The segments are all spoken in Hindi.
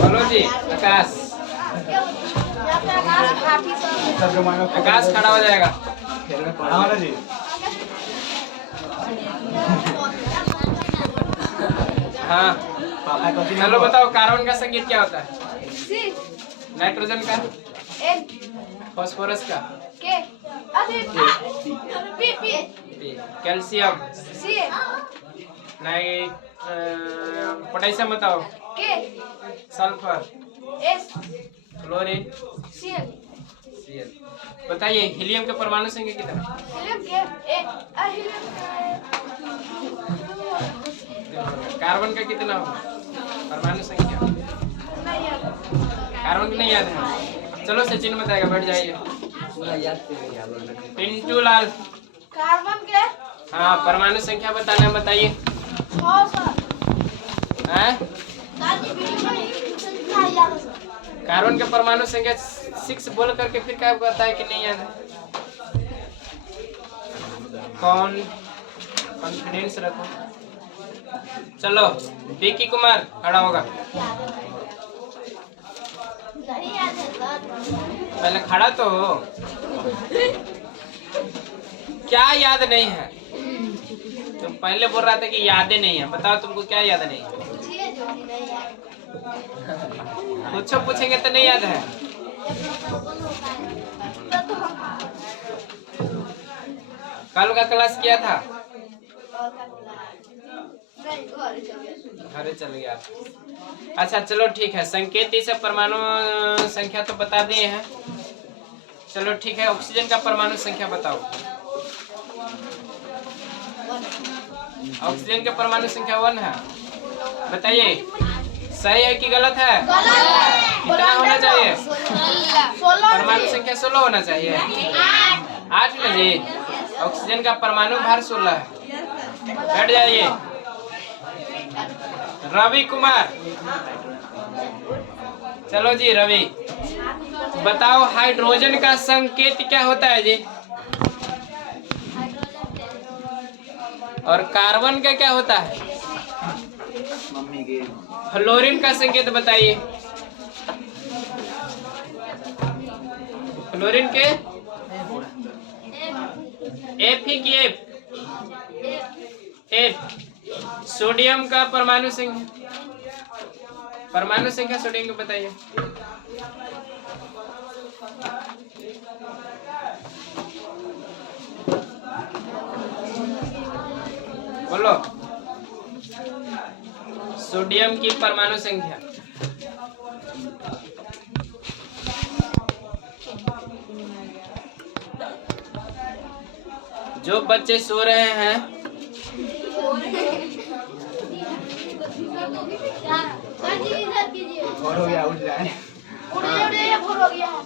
बोलो जी। आकाश आकाश खड़ा हो जाएगा। हाँ चलो बताओ, कार्बन का संकेत क्या होता है? नाइट्रोजन का? फास्फोरस का? कैल्शियम? पोटेशियम बताओ। सल्फर? क्लोरीन? बताइए हीलियम के परमाणु संख्या कितना? कार्बन का कितना होगा परमाणु संख्या? कार्बन नहीं याद है? चलो सचिन बताएगा, बैठ जाइए। पिंटू लाल कार्बन के हाँ परमाणु संख्या बताना है, बताइए। कार्बन के परमाणु संख्या 6 बोल करके फिर क्या बताया कि नहीं याद है? कौन कॉन्फिडेंस रखो। चलो विकी कुमार खड़ा होगा। पहले खड़ा तो हो। क्या याद नहीं है? तुम पहले बोल रहा था कि यादें नहीं है, बताओ तुमको क्या याद नहीं है? कुछ पूछेंगे तो नहीं याद है। कल का क्लास किया था? घरे चल गया। अच्छा चलो ठीक है, संकेत से परमाणु संख्या तो बता दिए हैं। चलो ठीक है, ऑक्सीजन का परमाणु संख्या बताओ। ऑक्सीजन का परमाणु संख्या 1 है। बताइए सही है कि गलत है? कितना होना चाहिए? परमाणु संख्या 16 होना चाहिए। 8 ना जी। ऑक्सीजन का परमाणु भार 16 है। बैठ जाइए। रवि कुमार चलो जी। रवि बताओ हाइड्रोजन का संकेत क्या होता है जी? और कार्बन का क्या होता है? फ्लोरीन का संकेत बताइए। फ्लोरीन के एफ ही की एफ। सोडियम का परमाणु संख्या सोडियम की बताइए। बोलो सोडियम की परमाणु संख्या। जो बच्चे सो रहे हैं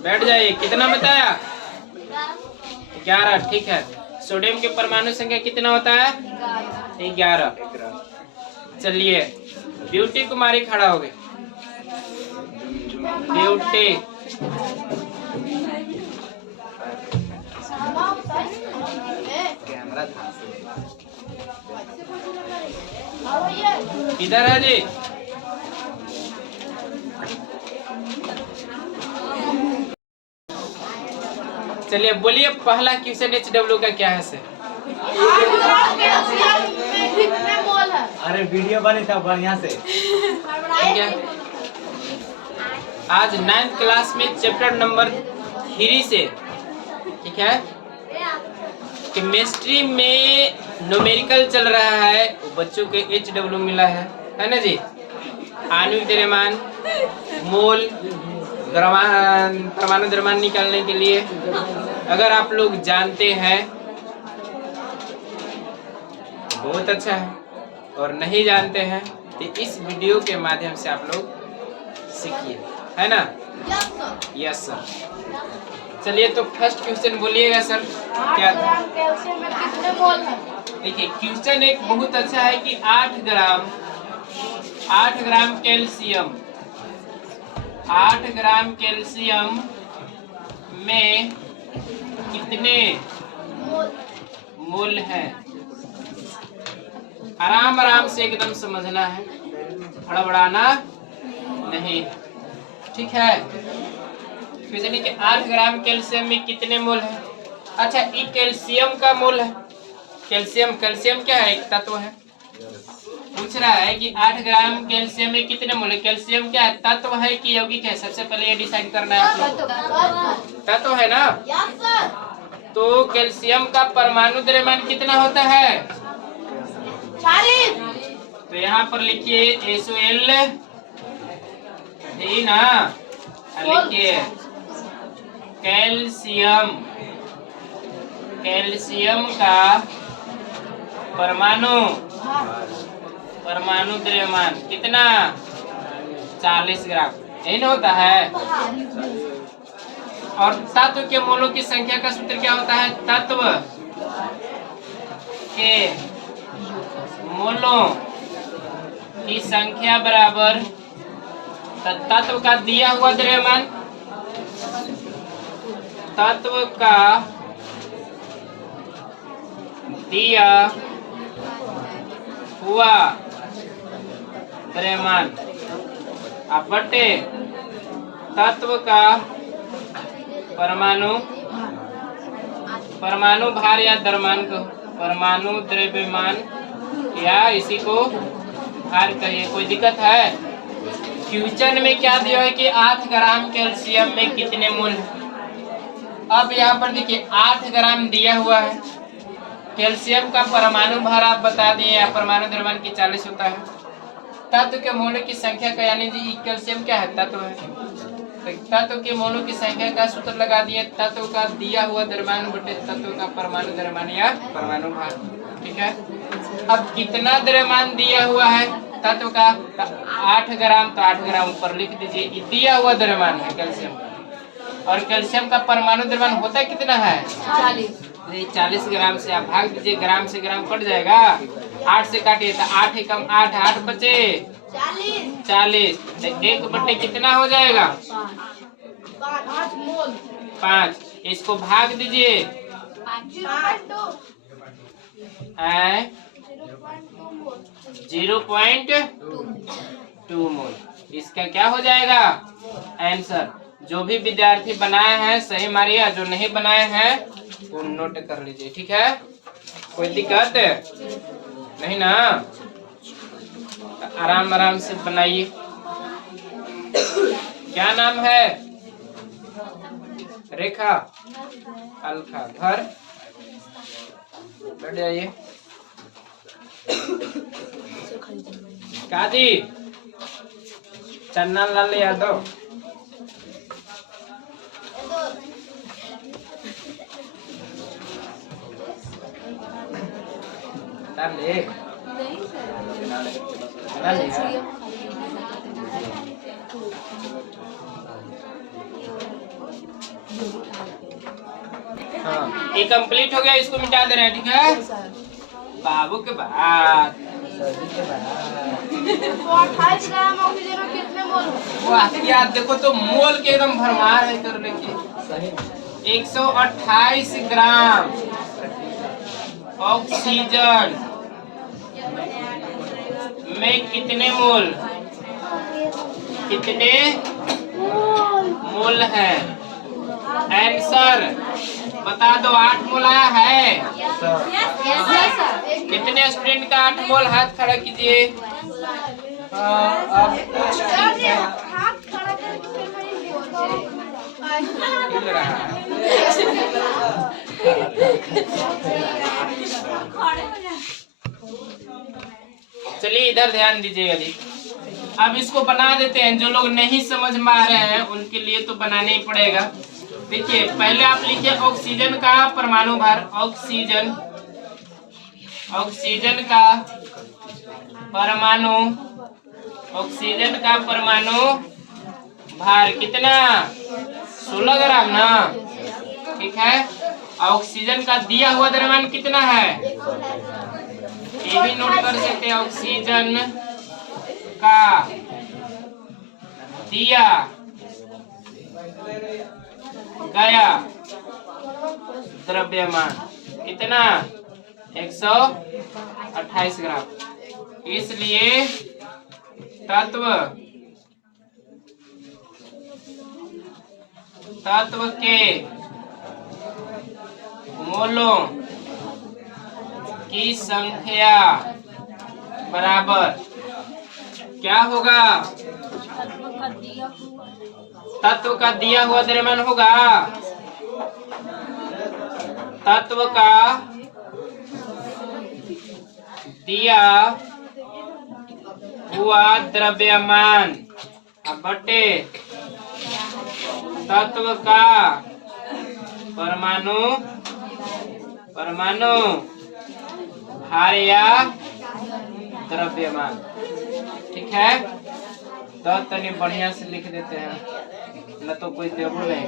बैठ जाइए। कितना बताया? 11। ठीक है, सोडियम के परमाणु संख्या कितना होता है? 11। चलिए ब्यूटी कुमारी खड़ा हो गई। ब्यूटी किधर है जी? चलिए बोलिए पहला क्वेश्चन HW का क्या है से? अरे वीडियो बनी था बढ़िया से। क्या? आज 9th क्लास में चैप्टर नंबर 3 से, ठीक है, केमिस्ट्री में न्यूमेरिकल चल रहा है। बच्चों के HW मिला है ना जी? आणविक द्रव्यमान, मोल, परमाणु द्रव्यमान निकालने के लिए अगर आप लोग जानते हैं बहुत अच्छा है, और नहीं जानते हैं तो इस वीडियो के माध्यम से आप लोग सीखिए, है ना? Yes sir. चलिए तो फर्स्ट क्वेश्चन बोलिएगा सर क्या था? देखिए क्वेश्चन एक बहुत अच्छा है कि 8 ग्राम कैल्शियम, 8 ग्राम कैल्शियम में कितने मोल है? आराम आराम से एकदम समझना है। हड़बड़ाना नहीं। ठीक है, क्वेश्चन है कि 8 ग्राम कैल्शियम में कितने मोल है। अच्छा, ये कैल्शियम का मोल है। कैल्शियम क्या है, एक तत्व है। पूछ रहा है कि 8 ग्राम कैल्शियम में कितने मोल है। कैल्शियम क्या है, तत्व है कि यौगिक है? सबसे पहले ये डिसाइड करना है आप लोग। तत्व है ना। तो कैल्शियम का परमाणु द्रव्यमान कितना होता है? 40। तो यहाँ पर लिखिए SOL है ना, लिखिए कैल्शियम का परमाणु द्रव्यमान कितना? 40 ग्राम, यही ना होता है। और तत्व के मोलों की संख्या का सूत्र क्या होता है? तत्व के मोलों की संख्या बराबर तत्व का दिया हुआ द्रव्यमान, तत्व का दिया हुआ द्रव्यमान अब बटे तत्व का परमाणु भार या द्रव्यमान को परमाणु द्रव्यमान या इसी को भार कहिए। कोई दिक्कत है? क्वेश्चन में क्या दिया है कि 8 ग्राम कैल्शियम में कितने मोल है। अब यहाँ पर देखिए 8 ग्राम दिया हुआ है। कैल्शियम का परमाणु भार आप बता दिए, या परमाणु द्रव्यमान की 40 होता है। तत्व के मोलों की संख्या का, यानी कैल्शियम क्या है, तत्व है। तो तत्व के मोलों की संख्या का सूत्र लगा दिए, तत्व का दिया हुआ द्रव्यमान बटे तत्व का परमाणु द्रव्यमान या परमाणु भार। ठीक है, अब कितना द्रव्यमान दिया हुआ है तत्व का? 8 ग्राम, तो 8 ग्राम ऊपर लिख दीजिए, दिया हुआ द्रव्यमान है कैल्शियम। और कैल्शियम का परमाणु द्रव्यमान होता है कितना है? 40। 40 ग्राम से आप भाग दीजिए, ग्राम से ग्राम कट जाएगा। 8 से काटिए तो 8 एकम 8, 8 बचे 40। तो 1 बटे कितना हो जाएगा? 5। इसको भाग दीजिए, 0.2 मोल। इसका क्या हो जाएगा आंसर? जो भी विद्यार्थी बनाए हैं सही मारिए, जो नहीं बनाए हैं वो नोट कर लीजिए। ठीक है, कोई दिक्कत नहीं ना, आराम से बनाइए। क्या नाम है? रेखा, अलखा, घर बैठ जाइए। काजी, चन्ना लाल यादव, ले हाँ, ये कंप्लीट हो गया, इसको मिटा दे रहे हैं। ठीक है, बाबू के बाद 28 ग्राम ऑक्सीजन में कितने मोल है? वाह यार, देखो तो मोल के एकदम भरमार है करने की। 128 ग्राम ऑक्सीजन में कितने मोल है? आंसर बता दो। 8 मोल आया है। कितने स्टूडेंट का 8 मोल? हाथ खड़ा कीजिए। हिल रहा है। चलिए इधर ध्यान दीजिएगा जी। अब इसको बना देते हैं। जो लोग नहीं समझ में आ रहे हैं उनके लिए तो बनाना ही पड़ेगा। देखिए, पहले आप लिखिए ऑक्सीजन का परमाणु भार। ऑक्सीजन का परमाणु भार कितना? 16 ग्राम ना। ठीक है, ऑक्सीजन का दिया हुआ द्रव्यमान कितना है? ये भी नोट कर सकते हैं। ऑक्सीजन का दिया गया द्रव्यमान कितना? 128 ग्राम। इसलिए तत्व के मोलों की संख्या बराबर क्या होगा? तत्व का दिया हुआ द्रव्यमान होगा। तत्व का दिया हुआ द्रव्यमान बटे तत्व का परमाणु भार या द्रव्यमान। ठीक है, तो तनी बढ़िया से लिख देते हैं, न तो कोई देवो नहीं।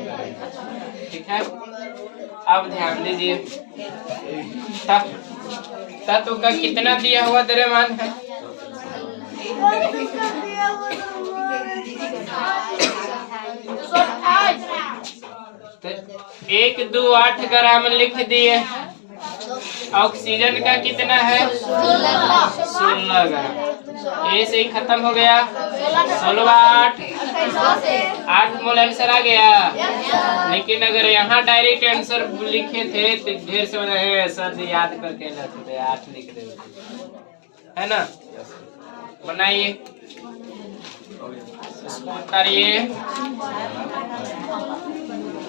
ठीक है, अब ध्यान दीजिए, तत्व का कितना दिया हुआ द्रव्यमान है? तो 128 ग्राम लिख दिए। ऑक्सीजन का कितना है? 16 ग्राम। ए से ही खत्म हो गया। 16 8 मोल आंसर आ गया। लेकिन अगर यहाँ डायरेक्ट आंसर लिखे थे तो ढेर से सर जी याद करके लाते थे, 8 लिख दे, है ना? बनाइए, इसको उतारिए।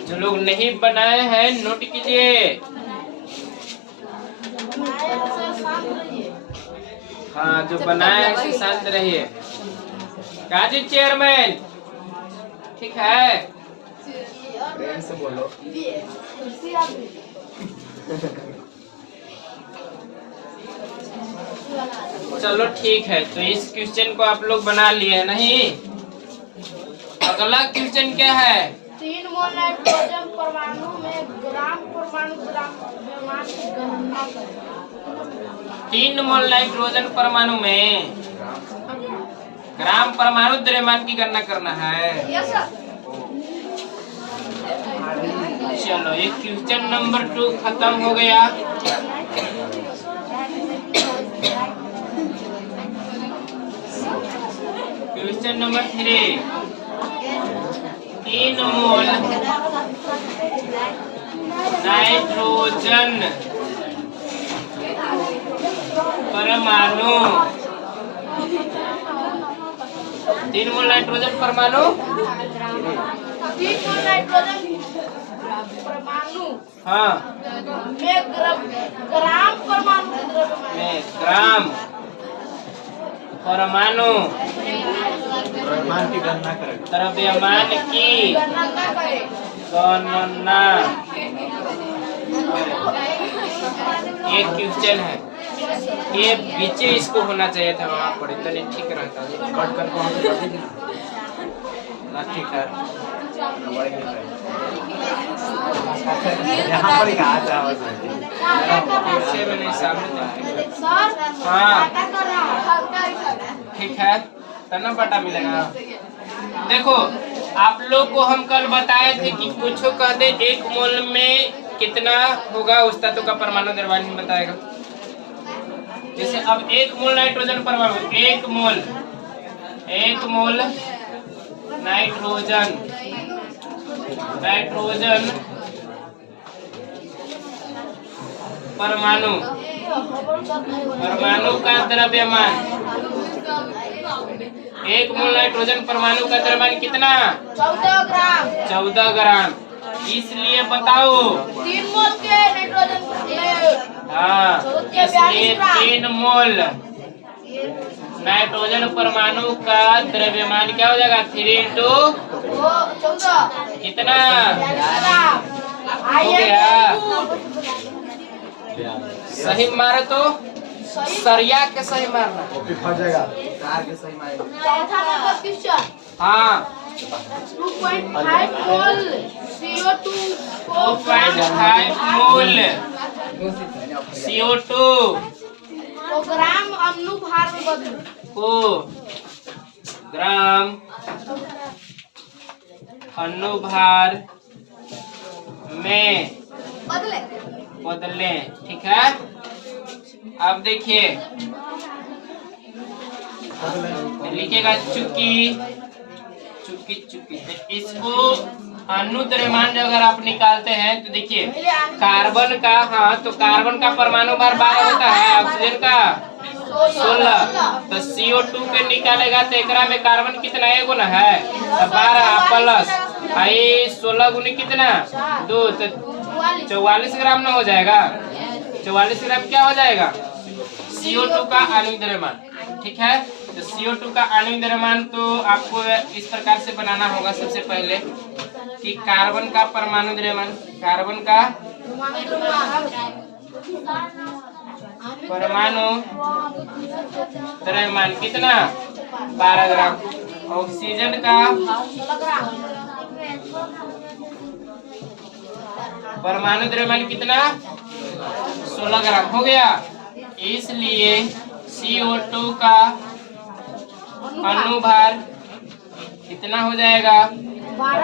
जो लोग नहीं बनाए हैं नोट कीजिए। हाँ, जो बनाए हैं शांत रहिए। काजी चेयरमैन, ठीक है? प्रेम से बोलो। चलो ठीक है, तो इस क्वेश्चन को आप लोग बना लिए नहीं? अगला क्वेश्चन क्या है? 3 मोल नाइट्रोजन परमाणु में ग्राम परमाणु द्रव्यमान की गणना करें। 3 मोल नाइट्रोजन परमाणु में ग्राम परमाणु द्रव्यमान की गणना करना है। Yes sir. चलो, ये क्वेश्चन नंबर 2 खत्म हो गया। क्वेश्चन नंबर 3, 3 मोल नाइट्रोजन परमाणु, 3 मोल नाइट्रोजन परमाणु 3 मोल नाइट्रोजन परमाणु हाँ में ग्राम परमाणु द्रव्यमान में ग्राम परमाणु द्रव्यमान की गणना करें। द्रव्यमान की गणना करें। गणना। ये क्वेश्चन है, ये बीच इसको होना चाहिए था, वहाँ पर तो नहीं ठीक रहता। कट कर वहाँ पे कर दीजिए ना। ठीक है, यहाँ पर कहा था आवाज पीछे में नहीं, सामने देखते। सर हाँ क्या कर रहा है? ठीक है, तना पटा मिलेगा। देखो, आप लोग को हम कल बताए थे कि कुछ कह दे 1 मोल में कितना होगा उस तत्व का परमाणु द्रव्यमान बताएगा। जैसे अब 1 मोल नाइट्रोजन परमाणु, 1 मोल नाइट्रोजन परमाणु का द्रव्यमान, 1 मोल नाइट्रोजन परमाणु का द्रव्यमान कितना? 14 ग्राम। 14 ग्राम। इसलिए बताओ 3 मोल के नाइट्रोजन हाँ, के इसलिए 42 ग्राम। 3 मोल नाइट्रोजन परमाणु का द्रव्यमान क्या हो जाएगा? 3 इंटू 14 कितना 42 ग्राम। हो गया? सही मारो तो सरिया के सही मारना। फट जाएगा। कार के सही मारेगा। चौथा नंबर क्वेश्चन। हाँ, 2.5 मोल CO2 को 2.5 मोल CO2 को ग्राम अनुभार में बदलो। को ग्राम अनुभार में बदलें। ठीक है, अब देखिए लिखिएगा चुकी चुकी चुकी। तो इसको अनुद्रव्यमान जो अगर आप निकालते हैं तो देखिए कार्बन का, हाँ तो कार्बन का परमाणु भार 12 होता है, ऑक्सीजन का 16। तो CO2 के निकालेगा तो एकरा में कार्बन कितना है गुना है 12 प्लस 16 गुनी कितना 2, तो 44 ग्राम ना हो जाएगा। 44 ग्राम क्या हो जाएगा CO2 का आणविक द्रव्यमान। ठीक है, तो CO2 का आणविक द्रव्यमान तो आपको इस प्रकार से बनाना होगा। सबसे पहले कि कार्बन का परमाणु द्रव्यमान, कार्बन का परमाणु द्रव्यमान कितना 12 ग्राम, ऑक्सीजन का परमाणु द्रव्यमान कितना 16 ग्राम हो गया। इसलिए CO2 का अनुभार कितना हो जाएगा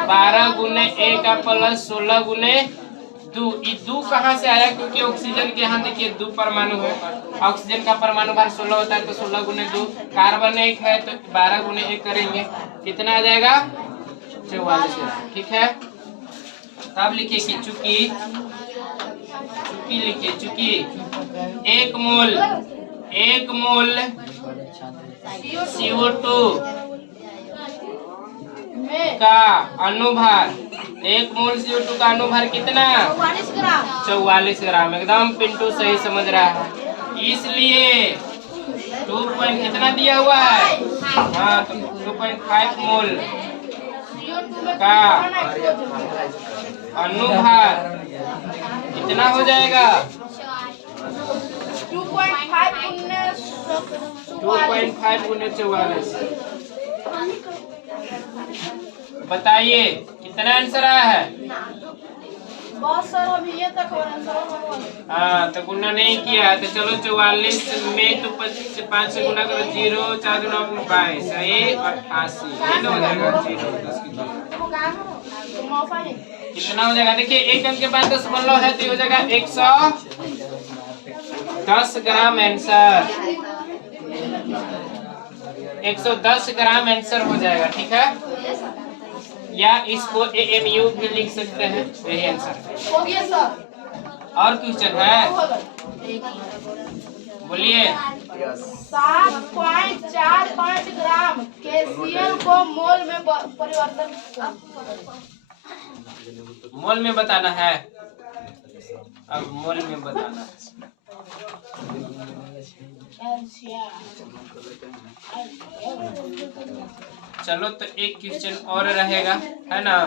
12 गुने 1 प्लस 16 गुने 2। ये 2 कहाँ से आया, क्योंकि ऑक्सीजन के यहाँ देखिए 2 परमाणु है, ऑक्सीजन का परमाणु भार 16 होता है तो 16 गुने 2, कार्बन 1 है तो 12 गुने 1 करेंगे, कितना आ जाएगा 44 ग्राम। ठीक है, तब लिखिए कि चूंकि लिखिए चूंकि 1 मोल CO2 का अनुभार, 1 मोल CO2 का अनुभार कितना 44 ग्राम। एकदम पिंटू सही समझ रहा है। इसलिए 2 पॉइंट कितना दिया हुआ है, हाँ तो 2.5 मोल का अनुभार कितना हो जाएगा 2.5 गुने 44। बताइए कितना आंसर आया है। बहुत सर अभी ये तक हो रहा है। हाँ तो गुना नहीं किया तो चलो 44 में तो 5 से गुना करो, 0 4 गुना 22 88 हो जाएगा। 0 कितना हो जाएगा, देखिए 1 अंक के बाद 10 16 है तो हो जाएगा 110 ग्राम आंसर, 110 ग्राम आंसर हो जाएगा। ठीक है, या इसको AMU भी लिख सकते हैं, यही आंसर हो गया सर। और क्वेश्चन है, बोलिए। 7.45 ग्राम KCl को मोल में परिवर्तन, मोल में बताना है, अब मोल में बताना है। चलो तो एक क्वेश्चन और रहेगा, है ना।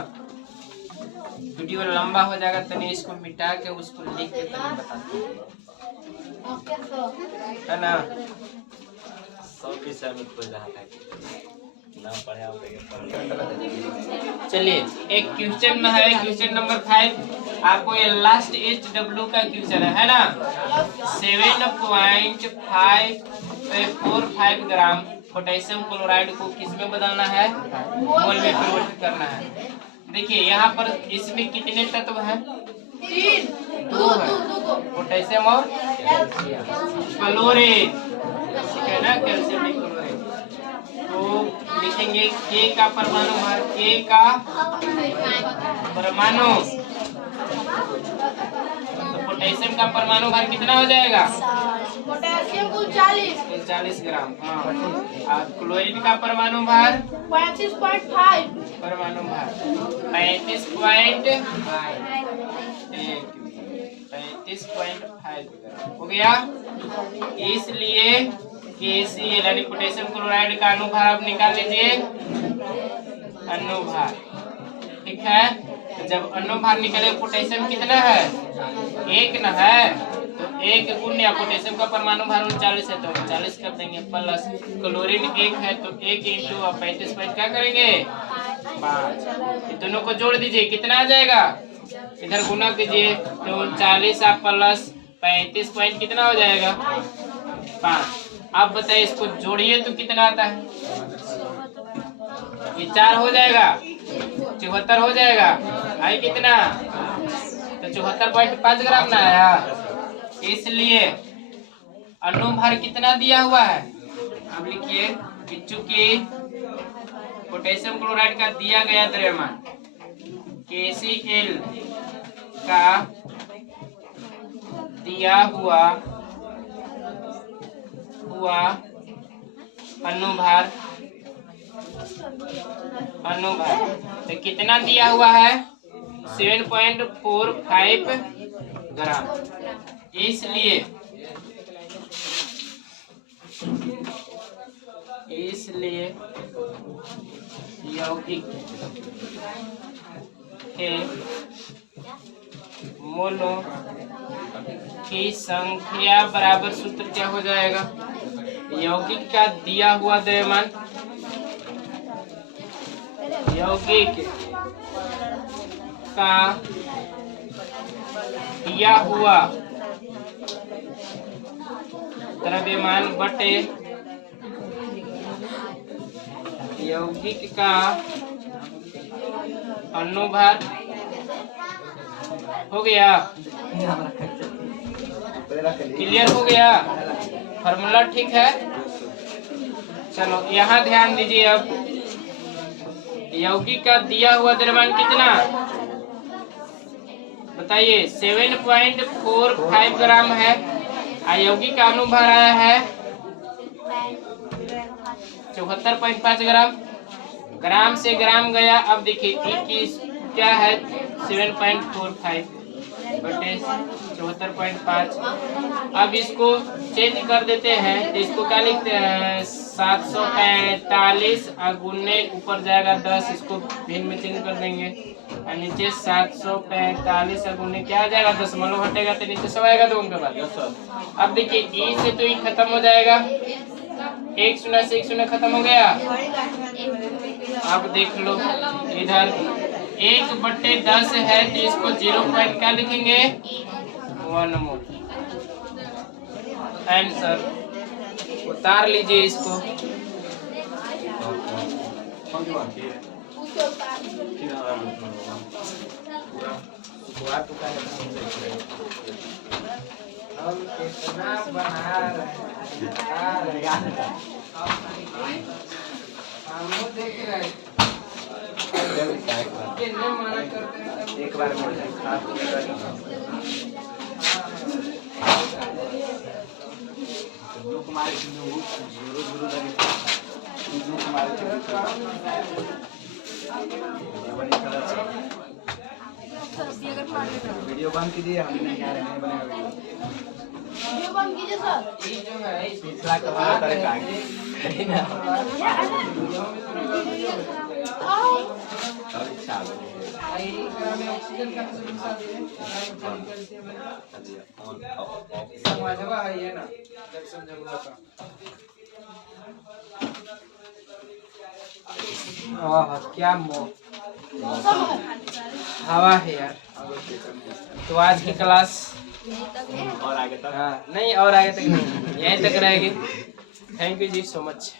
वीडियो लंबा हो जाएगा तो नहीं, इसको मिटा के उसको लिख के तो बताते है ना। 100 विषय में खोज रहा था ना पढ़ा। चलिए एक क्वेश्चन में है, क्वेश्चन नंबर 5। आपको ये लास्ट HW का क्वेश्चन है ना। 7.545 ग्राम पोटेशियम क्लोराइड को किस में बदलना है, मोल में परिवर्तित करना है। देखिए यहाँ पर इसमें कितने तत्व हैं, 3 2 है, पोटेशियम और क्लोरीन, ठीक है ना, कैल्शियम क्लोराइड। तो लिखेंगे K का परमाणु भार, K का परमाणु, तो पोटेशियम का परमाणु भार कितना हो जाएगा पोटेशियम को 40 ग्राम। हाँ, और क्लोरीन का परमाणु भार 35.5 परमाणु भार 35.5 हो गया। इसलिए KCl यानी पोटेशियम क्लोराइड का अनुभार आप निकाल लीजिए, अनुभार। ठीक है, जब अनुभार निकले पोटेशियम कितना है 1 न है, तो 1 गुना पोटेशियम का परमाणु भार 39 है तो 39 कर देंगे, प्लस क्लोरीन 1 है तो 1 इंटू 35 पॉइंट क्या करेंगे 5। दोनों को जोड़ दीजिए, कितना आ जाएगा, इधर गुना कीजिए तो 39 आप प्लस 35 पॉइंट कितना हो जाएगा 5। आप बताइए इसको जोड़िए तो कितना आता है, ये 4 हो जाएगा, 74 हो जाएगा। आई कितना, तो 74.5 ग्राम ना आया। इसलिए अनुभार कितना दिया हुआ है, अब लिखिए कि चूंकि पोटेशियम क्लोराइड का दिया गया द्रव्यमान KCl का दिया हुआ अनुभार तो कितना दिया हुआ है 7.45 ग्राम। इसलिए यौगिक के मोलों की संख्या बराबर सूत्र क्या हो जाएगा? यौगिक का दिया हुआ द्रव्यमान, यौगिक का दिया हुआ द्रव्यमान बटे यौगिक का अनुभार हो गया। क्लियर हो गया? फॉर्मूला ठीक है। चलो यहाँ ध्यान दीजिए। अब यौगिक का दिया हुआ द्रव्यमान कितना बताइए? 7.45 ग्राम है। यौगिक का अनुभार आया है 74.5 ग्राम। ग्राम से ग्राम गया। अब देखिए E की क्या है 7.45 बटे 74.5। अब इसको चेंज कर देते हैं तो इसको क्या लिखते हैं 745 गुने ऊपर जाएगा 10, इसको भिन्न में चेंज कर देंगे और नीचे 745 गुने क्या आ जाएगा 10, मान लो हटेगा तो नीचे सब आएगा 2 के बाद। अब देखिए E से तो E खत्म हो जाएगा, 1 शून्य से 1 शून्य खत्म हो गया। अब देख लो इधर 1/10 है तो इसको 0 पॉइंट क्या लिखेंगे 1 मोल। आंसर उतार लीजिए इसको। हम कितना बना रहे हैं, हम देख रहे हैं। मना करते हैं एक बार में वीडियो बंद कीजिए, हम नहीं आ रहे हैं, बनेगा वीडियो बंद कीजिए सर। ये जो है पिछला कमाल करेगा ऑक्सीजन का समझवा है ये ना जब समझवा का। क्या मौसम है। हवा है यार। तो आज की क्लास और आगे तक नहीं, और आगे तक नहीं, यहीं तक रहेगी। थैंक यू जी सो मच।